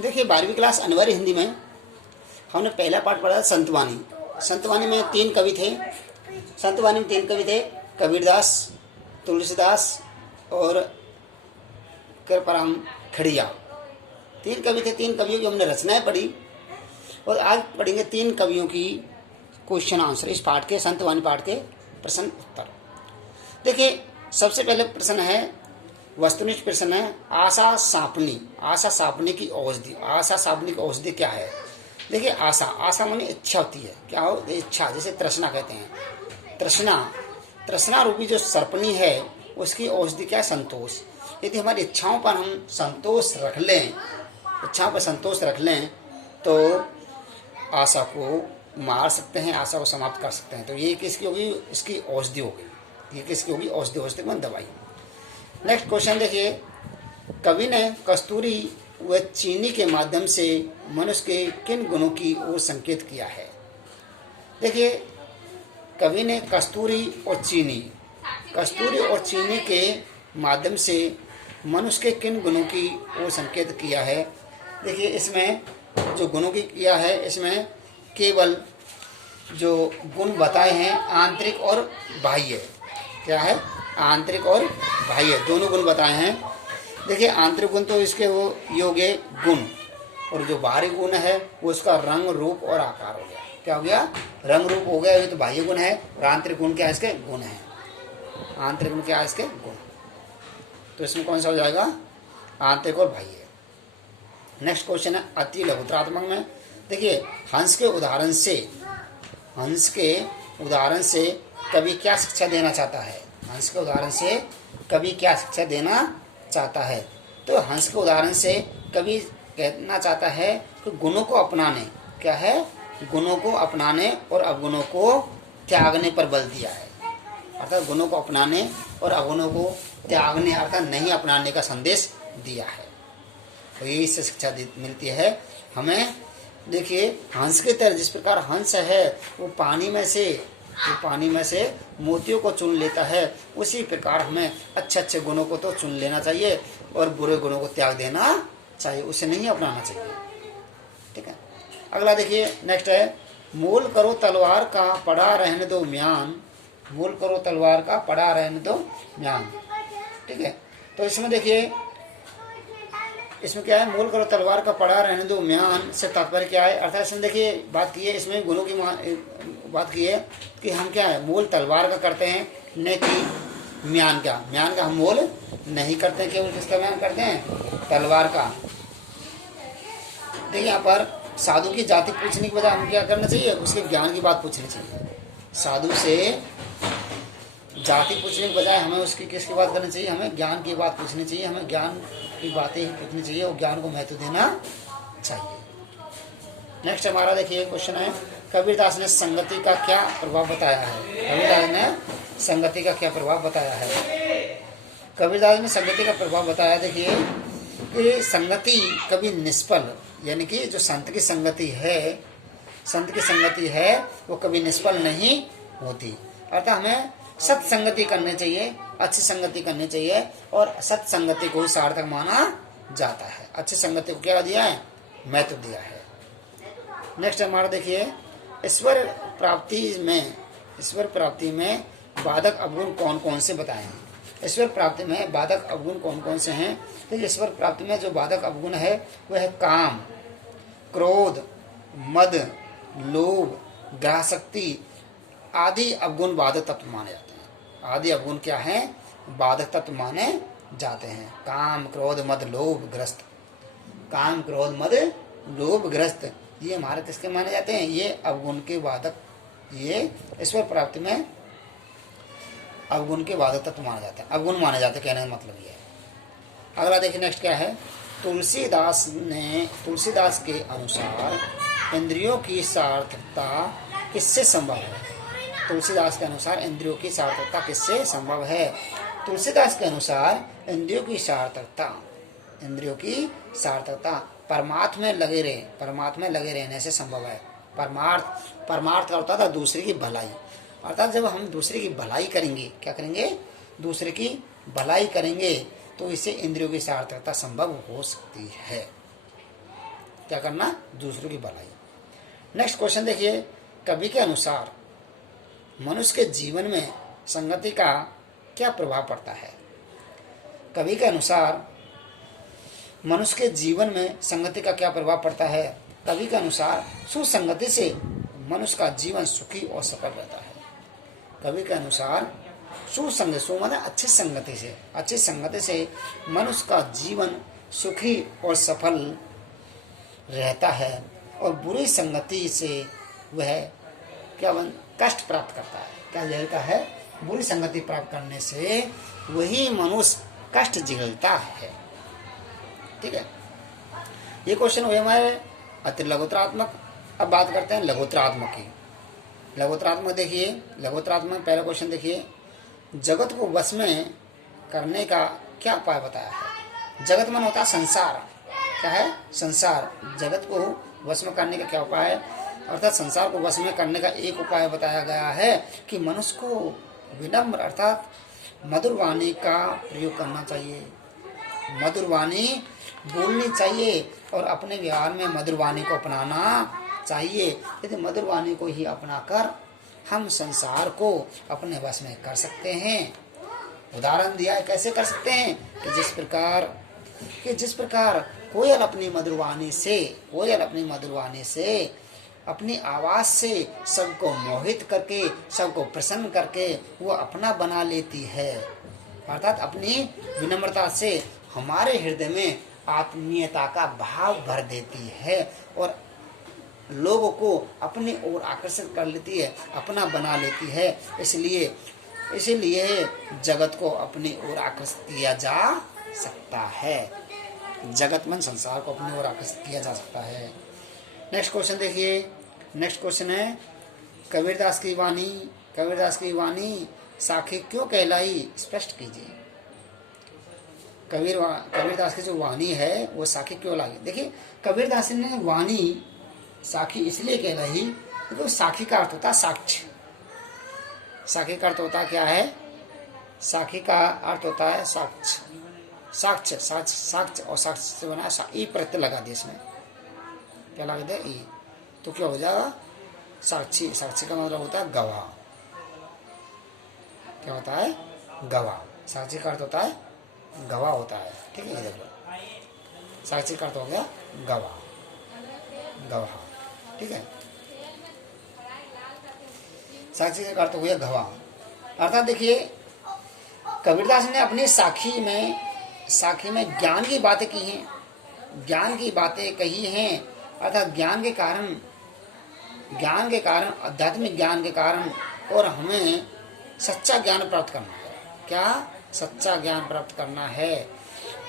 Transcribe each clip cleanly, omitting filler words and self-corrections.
देखिए 12वीं क्लास अनिवार्य हिंदी में हमने पहला पाठ पढ़ा था संतवानी। संतवानी में 3 कवि थे। संतवानी में 3 कवि थे, कबीरदास, तुलसीदास और कृपाराम खड़िया। 3 कवि थे। 3 कवियों की हमने रचनाएं पढ़ी और आज पढ़ेंगे 3 कवियों की क्वेश्चन आंसर, इस पाठ के, संतवानी पाठ के प्रश्न उत्तर। देखिए सबसे पहले प्रश्न है, वस्तुनिष्ठ प्रश्न है, आशा सापनी। आशा सापनी की औषधि। आशा सापनी की औषधि क्या है? देखिए आशा, आशा माने इच्छा होती है। क्या हो? इच्छा, जैसे तृष्णा कहते हैं। तृष्णा, तृष्णा रूपी जो सर्पणी है उसकी औषधि क्या है? संतोष। यदि हमारी इच्छाओं पर हम संतोष रख लें, इच्छाओं पर संतोष रख लें तो आशा को मार सकते हैं, आशा को समाप्त कर सकते हैं। तो ये किसकी होगी? इसकी औषधि होगी। ये किसकी होगी? औषधि। औषधि में दवाई। नेक्स्ट क्वेश्चन देखिए, कवि ने कस्तूरी व चीनी के माध्यम से मनुष्य के किन गुणों की ओर संकेत किया है? देखिए कवि ने कस्तूरी और चीनी के माध्यम से मनुष्य के किन गुणों की ओर संकेत किया है? देखिए इसमें जो गुणों की किया है, इसमें केवल जो गुण बताए हैं आंतरिक और बाह्य। क्या है? आंतरिक और बाह्य दोनों गुण बताए हैं। देखिए आंतरिक गुण तो इसके वो योग्य गुण, और जो बाहरी गुण है वो उसका रंग, रूप और आकार हो गया। क्या हो गया? रंग, रूप हो गया। ये तो बाह्य गुण है। और आंतरिक गुण क्या है? इसके गुण है। आंतरिक गुण क्या है? इसके गुण। तो इसमें कौन सा हो जाएगा? आंतरिक और बाह्य। नेक्स्ट क्वेश्चन है अति लघुत्रात्मक में। देखिए हंस के उदाहरण से कवि क्या शिक्षा देना चाहता है? हंस के उदाहरण से कवि क्या शिक्षा देना चाहता है? तो हंस के उदाहरण से कवि कहना चाहता है कि गुणों को अपनाने। क्या है? गुणों को अपनाने और अवगुणों को त्यागने पर बल दिया है। अर्थात गुणों को अपनाने और अवगुणों को त्यागने, अर्थात नहीं अपनाने का संदेश दिया है। तो यही इससे शिक्षा मिलती है हमें। देखिए हंस के तरह, जिस प्रकार हंस है वो पानी में से मोतियों को चुन लेता है, उसी प्रकार हमें अच्छे अच्छे गुणों को तो चुन लेना चाहिए और बुरे गुणों को त्याग देना चाहिए, उसे नहीं अपनाना चाहिए। ठीक है। अगला देखिए, नेक्स्ट है, मूल करो तलवार का पड़ा रहने दो म्यान। मूल करो तलवार का पड़ा रहने दो म्यान। ठीक है। तो इसमें देखिए, इसमें क्या है? मूल करो तलवार का पड़ा रहने दो म्यान से तात्पर्य क्या है? अर्थात इसमें देखिए बात की है, इसमें गुणों की बात की है कि हम क्या है, मूल तलवार का करते हैं, न कि म्यान का। म्यान का हम मूल नहीं करते, केवल किसका म्यान करते हैं? तलवार का। देखिए यहाँ पर साधु की जाति पूछने के बजाय हम क्या करना चाहिए? उसके ज्ञान की बात पूछनी चाहिए। साधु से जाति पूछने के बजाय हमें उसकी किसकी बात करनी चाहिए? हमें ज्ञान की बात पूछनी चाहिए। हमें ज्ञान की बातें ही पूछनी चाहिए और ज्ञान को महत्व देना चाहिए। नेक्स्ट हमारा देखिए क्वेश्चन है, कबीरदास ने संगति का क्या प्रभाव बताया है? कबीरदास ने संगति का क्या प्रभाव बताया है? कबीरदास ने संगति का प्रभाव बताया। देखिए कि संगति कभी निष्फल, यानी कि जो संत की संगति है वो कभी निष्फल नहीं होती। अर्थात हमें सत्संगति करनी चाहिए, अच्छी संगति करनी चाहिए, और सत्संगति को ही सार्थक माना जाता है। अच्छी संगति को क्या दिया है? महत्व दिया है। नेक्स्ट हमारा देखिए, ईश्वर प्राप्ति में बाधक अवगुण कौन कौन से बताए हैं? ईश्वर प्राप्ति में बाधक अवगुण कौन कौन से हैं? तो ईश्वर प्राप्ति में जो बाधक अवगुण है वह है काम, क्रोध, मद, लोभ, ग्रहशक्ति आदि अवगुण बाधक तत्व माने जाते हैं। आदि अवगुण क्या है? बाधक तत्व माने जाते हैं। काम, क्रोध, मद, लोभ, ग्रस्त। काम, क्रोध, मद, लोभ, ग्रस्त, ये हमारे किसके माने जाते हैं? ये अवगुण के बाधक, ये ईश्वर प्राप्ति में अवगुण के बाधक तत्व माने जाते हैं, अवगुण माने जाते हैं, कहने का मतलब ये है। अगला देखिए नेक्स्ट क्या है, तुलसीदास के अनुसार इंद्रियों की सार्थकता किससे संभव है? तुलसीदास के अनुसार इंद्रियों की सार्थकता किससे संभव है? तुलसीदास के अनुसार इंद्रियों की सार्थकता परमात्मा में लगे रहने से संभव है। परमार्थ का होता था दूसरे की भलाई। अर्थात जब हम दूसरे की भलाई करेंगे, क्या करेंगे? दूसरे की भलाई करेंगे, तो इससे इंद्रियों की सार्थकता संभव हो सकती है। क्या करना, दूसरों की भलाई। नेक्स्ट क्वेश्चन देखिए, कवि के अनुसार मनुष्य के जीवन में संगति का क्या प्रभाव पड़ता है। कवि के अनुसार मनुष्य के जीवन में संगति का क्या प्रभाव पड़ता है। कवि के अनुसार सुसंगति से मनुष्य का जीवन सुखी और सफल रहता है। कवि के अनुसार सुसंगति, सु मतलब अच्छी संगति से मनुष्य का जीवन सुखी और सफल रहता है और बुरी संगति से वह क्या कष्ट प्राप्त करता है। क्या झेलता है, बुरी संगति प्राप्त करने से वही मनुष्य कष्ट झेलता है। ठीक है, ये क्वेश्चन हुए हमारे अति लघुतरात्मक। अब बात करते हैं लघुतरात्मक की। लघुतरात्मक देखिए, लघुतरात्मक पहला क्वेश्चन देखिए, जगत को वश में करने का क्या उपाय बताया है। जगत मन होता है संसार, क्या है, संसार। जगत को वश में करने का क्या उपाय है, अर्थात संसार को वश में करने का एक उपाय बताया गया है कि मनुष्य को विनम्र अर्थात मधुर वाणी का प्रयोग करना चाहिए, मधुर वाणी बोलनी चाहिए और अपने व्यवहार में मधुर वाणी को अपनाना चाहिए। यदि मधुर वाणी को ही अपनाकर हम संसार को अपने वश में कर सकते हैं। उदाहरण दिया है कैसे कर सकते हैं कि जिस प्रकार कोयल अपनी मधुर वाणी से अपनी आवाज से सबको मोहित करके, सबको प्रसन्न करके वो अपना बना लेती है, अर्थात अपनी विनम्रता से हमारे हृदय में आत्मीयता का भाव भर देती है और लोगों को अपनी ओर आकर्षित कर लेती है, अपना बना लेती है। इसलिए जगत को अपनी ओर आकर्षित किया जा सकता है। जगत मन संसार को अपनी ओर आकर्षित किया जा सकता है। नेक्स्ट क्वेश्चन देखिए, नेक्स्ट क्वेश्चन है कबीरदास की वाणी साखी क्यों कहलाई, स्पष्ट कीजिए। कबीरदास की जो वाणी है वो साखी क्यों लाई। देखिए, कबीरदास ने वाणी साखी इसलिए कहलाई क्योंकि साखी का अर्थ होता है साक्ष्य। साखी का अर्थ होता क्या है, साखी का अर्थ होता है साक्ष्य। साक्ष्य और साक्ष्य से बना ई प्रत्यय लगा दिया, इसमें क्या लगा दिया, ई, तो क्या हो जाएगा साक्षी। साक्षी का मतलब होता है गवाह। क्या होता है, गवाह। साक्षी का अर्थ होता है गवाह होता है। ठीक है, ये देखो साक्षी का अर्थ हो गया गवाह। ठीक है, साक्षी का अर्थ हो गया गवाह। अर्थात देखिए, कबीरदास ने अपनी साखी में ज्ञान की बातें की हैं, ज्ञान की बातें कही हैं। अर्थात ज्ञान के कारण आध्यात्मिक ज्ञान के कारण और हमें सच्चा ज्ञान प्राप्त करना है। क्या, सच्चा ज्ञान प्राप्त करना है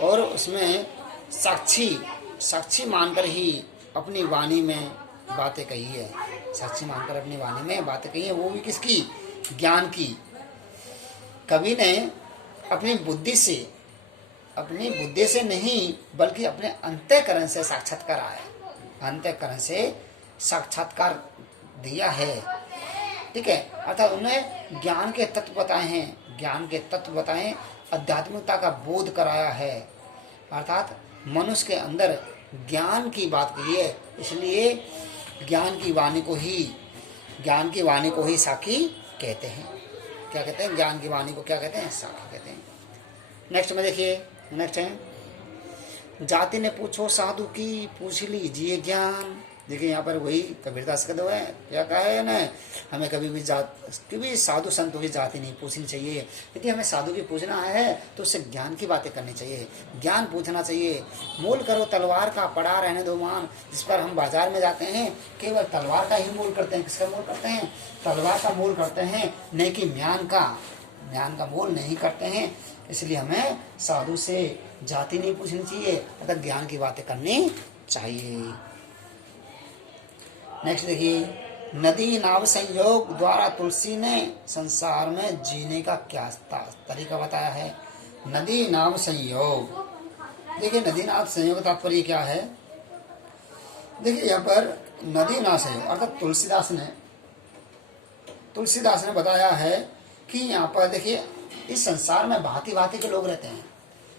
और उसमें साक्षी मानकर ही अपनी वाणी में बातें कही है। साक्षी मानकर अपनी वाणी में बातें कही है, वो भी किसकी, ज्ञान की। कवि ने अपनी बुद्धि से नहीं बल्कि अपने अंतःकरण से साक्षात्कार आया, अंतःकरण से साक्षात्कार दिया है। ठीक है, अर्थात उन्हें ज्ञान के तत्व बताए, आध्यात्मिकता का बोध कराया है, अर्थात मनुष्य के अंदर ज्ञान की बात कही है। इसलिए ज्ञान की वाणी को ही साखी कहते हैं। क्या कहते हैं, ज्ञान की वाणी को क्या कहते हैं, साखी कहते हैं। नेक्स्ट में देखिए, नेक्स्ट है जाति ने पूछो साधु की, पूछ लीजिए ज्ञान। देखिए यहाँ पर वही कबीरदास का दो है, क्या कहा है ना, हमें कभी साधु संतों की जाति नहीं पूछनी चाहिए। यदि हमें साधु की पूछना है तो उससे ज्ञान की बातें करनी चाहिए, ज्ञान पूछना चाहिए। मोल करो तलवार का, पड़ा रहने दो मान। जिस पर हम बाजार में जाते हैं केवल तलवार का ही मोल करते हैं। किसका मोल करते हैं, तलवार का मोल करते हैं, नहीं कि म्यान का मोल नहीं करते हैं। इसलिए हमें साधु से जाति नहीं पूछनी चाहिए, अर्थात ज्ञान की बातें करनी चाहिए। नेक्स्ट देखिए, नदी नाव संयोग द्वारा तुलसी ने संसार में जीने का क्या तरीका बताया है। नदी नाव संयोग, देखिए नदी नाव संयोग तात्पर्य क्या है। देखिए यहाँ पर नदी नाव संयोग अर्थात तुलसीदास ने बताया है कि यहाँ पर देखिए इस संसार में भांति भांति के लोग रहते हैं,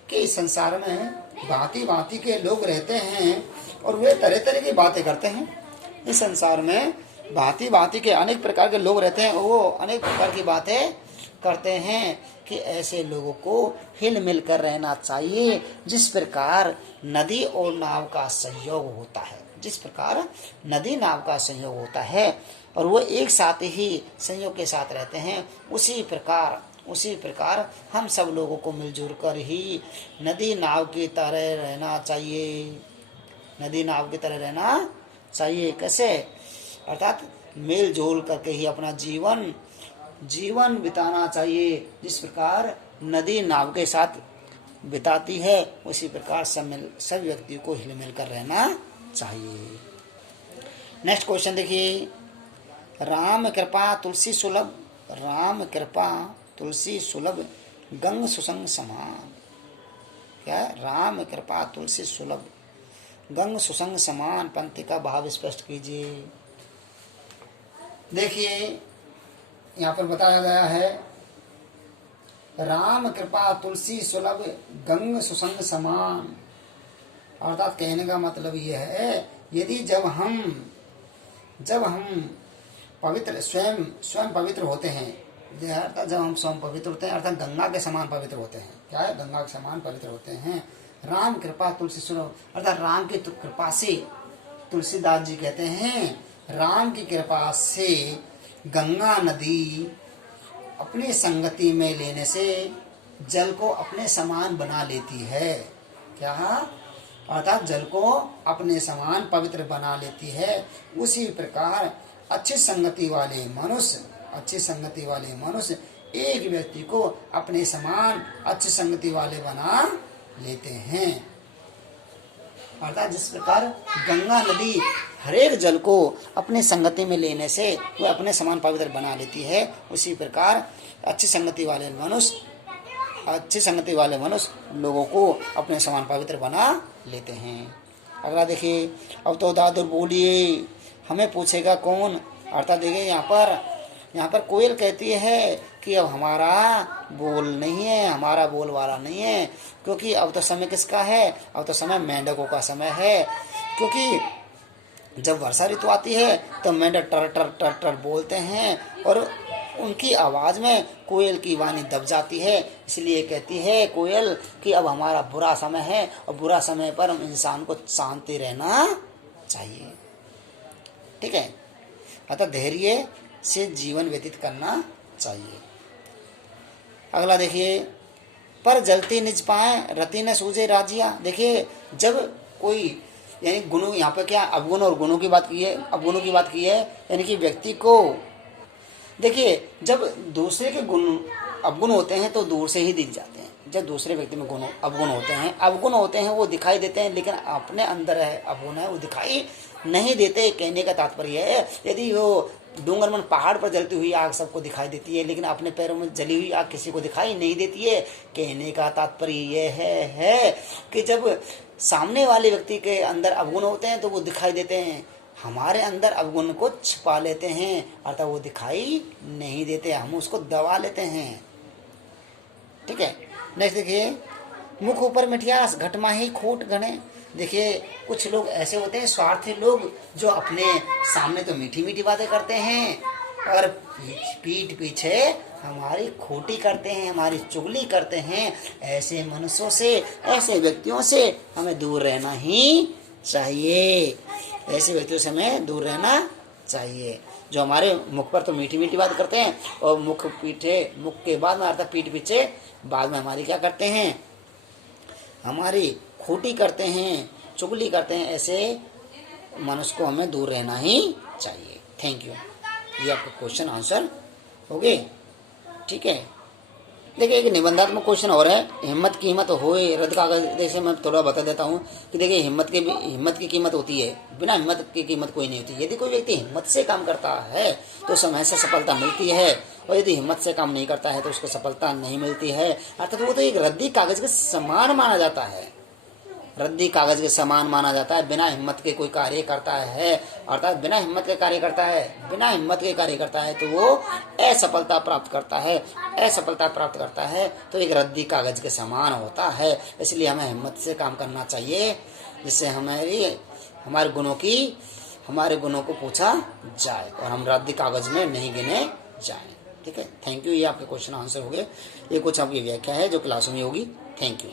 कि इस संसार में भांति भांति के लोग रहते हैं और वे तरह तरह की बातें करते हैं। इस संसार में भांति भांति के अनेक प्रकार के लोग रहते हैं, वो अनेक प्रकार की बातें करते हैं कि ऐसे लोगों को हिल मिल कर रहना चाहिए, जिस प्रकार नदी और नाव का संयोग होता है। जिस प्रकार नदी नाव का संयोग होता है और वो एक साथ ही संयोग के साथ रहते हैं, उसी प्रकार हम सब लोगों को मिलजुल कर ही नदी नाव की तरह रहना चाहिए। नदी नाव की तरह रहना चाहिए। कैसे? अर्थात मिलजुल करके ही अपना जीवन बिताना चाहिए। जिस प्रकार नदी नाव के साथ बिताती है, उसी प्रकार सब व्यक्ति को हिल मिल कर रहना चाहिए। नेक्स्ट क्वेश्चन देखिए, राम कृपा तुलसी सुलभ गंग सुसंग समान। क्या? राम कृपा तुलसी सुलभ गंग सुसंग समान। पंक्ति का भाव स्पष्ट कीजिए। देखिए यहाँ पर बताया गया है, राम कृपा तुलसी सुलभ गंग सुसंग समान। अर्थात कहने का मतलब यह है, यदि जब हम पवित्र स्वयं पवित्र होते हैं, अर्थात जब हम स्वयं पवित्र होते हैं, अर्थात गंगा के समान पवित्र होते हैं। क्या है? गंगा के समान पवित्र होते हैं। राम कृपा तुलसी सुलभ, अर्थात राम की कृपा से, तुलसीदास जी कहते हैं, राम की कृपा से गंगा नदी अपनी संगति में लेने से जल को अपने समान बना लेती है। क्या? अर्थात जल को अपने समान पवित्र बना लेती है। उसी प्रकार अच्छी संगति वाले मनुष्य एक व्यक्ति को अपने समान अच्छी संगति वाले बना लेते हैं। अर्थात जिस प्रकार गंगा नदी हरेक जल को अपने संगति में लेने से वह अपने समान पवित्र बना लेती है, उसी प्रकार अच्छी संगति वाले मनुष्य लोगों को अपने समान पवित्र बना लेते हैं। अगला देखिए, अब तो दादुर बोलिए हमें पूछेगा कौन। अर्थात देखिए यहाँ पर कोयल कहती है कि अब हमारा बोल नहीं है, हमारा बोल वाला नहीं है, क्योंकि अब तो समय किसका है? अब तो समय मेंढकों का समय है। क्योंकि जब वर्षा ऋतु आती है तो मेंढक टर टर टर टर बोलते हैं और उनकी आवाज़ में कोयल की वाणी दब जाती है। इसलिए कहती है कोयल कि अब हमारा बुरा समय है और बुरा समय पर हम इंसान को शांति रहना चाहिए। ठीक है? अतः धैर्य से जीवन व्यतीत करना चाहिए। अगला देखिए, पर जलती निज पाए रति न सूझे राजिया। देखिए जब कोई यानी गुणों, यहाँ पर क्या अवगुण और गुणों की बात की है, अवगुणों की बात की है, यानी कि व्यक्ति को देखिए जब दूसरे के गुण अवगुण होते हैं तो दूर से ही दिख जाते हैं। जब दूसरे व्यक्ति में अवगुण होते हैं वो दिखाई देते हैं, लेकिन अपने अंदर है अवगुण है वो दिखाई नहीं देते। कहने का तात्पर्य है, यदि वो डूंगरमन पहाड़ पर जलती हुई आग सबको दिखाई देती है, लेकिन अपने पैरों में जली हुई आग किसी को दिखाई नहीं देती है। कहने का तात्पर्य यह है कि जब सामने वाले व्यक्ति के अंदर अवगुण होते हैं तो वो दिखाई देते हैं, हमारे अंदर अवगुण को छिपा लेते हैं, अर्थात वो दिखाई नहीं देते, हम उसको दबा लेते हैं। ठीक है? नेक्स्ट देखिए, मुख ऊपर मिठियास घटमा ही खोट घने। देखिए कुछ लोग ऐसे होते हैं स्वार्थी लोग, जो अपने सामने तो मीठी मीठी बातें करते हैं और पीठ पीछे हमारी खोटी करते हैं, हमारी चुगली करते हैं। ऐसे मनुष्यों से, ऐसे व्यक्तियों से हमें दूर रहना ही चाहिए। ऐसे व्यक्तियों से हमें दूर रहना चाहिए, जो हमारे मुख पर तो मीठी मीठी बात करते हैं और मुख के बाद में अर्थात पीठ पीछे बाद में हमारी क्या करते हैं, हमारी खोटी करते हैं, चुगली करते हैं। ऐसे मनुष्य को हमें दूर रहना ही चाहिए। Thank you. ये आपका क्वेश्चन आंसर हो गए। ठीक है? देखिए एक निबंधात्मक क्वेश्चन और है, हिम्मत की कीमत होए रद्द कागज। जैसे मैं थोड़ा बता देता हूँ कि देखिए हिम्मत की कीमत होती है, बिना हिम्मत की कीमत कोई नहीं होती। यदि कोई व्यक्ति हिम्मत से काम करता है तो समय से सफलता मिलती है, और यदि हिम्मत से काम नहीं करता है तो उसको सफलता नहीं मिलती है। अर्थात वो तो एक रद्दी कागज के समान माना जाता है, रद्दी कागज के समान माना जाता है। बिना हिम्मत के कोई कार्य करता है, अर्थात बिना हिम्मत के कार्य करता है तो वो असफलता प्राप्त करता है, तो एक रद्दी कागज के समान होता है। इसलिए हमें हिम्मत से काम करना चाहिए, जिससे हमारी हमारे गुणों को पूछा जाए और हम रद्दी कागज में नहीं गिने जाए। ठीक है, थैंक यू। ये आपके क्वेश्चन आंसर हो गए। ये कुछ आपकी व्याख्या है जो क्लास में होगी। Thank you.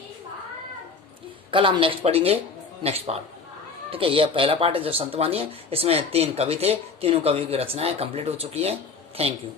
कल हम नेक्स्ट पढ़ेंगे, नेक्स्ट पार्ट। ठीक है, यह पहला पार्ट है जो संतवाणी है। इसमें 3 कवि थे, तीनों कवियों की रचनाएं कंप्लीट हो चुकी है। Thank you.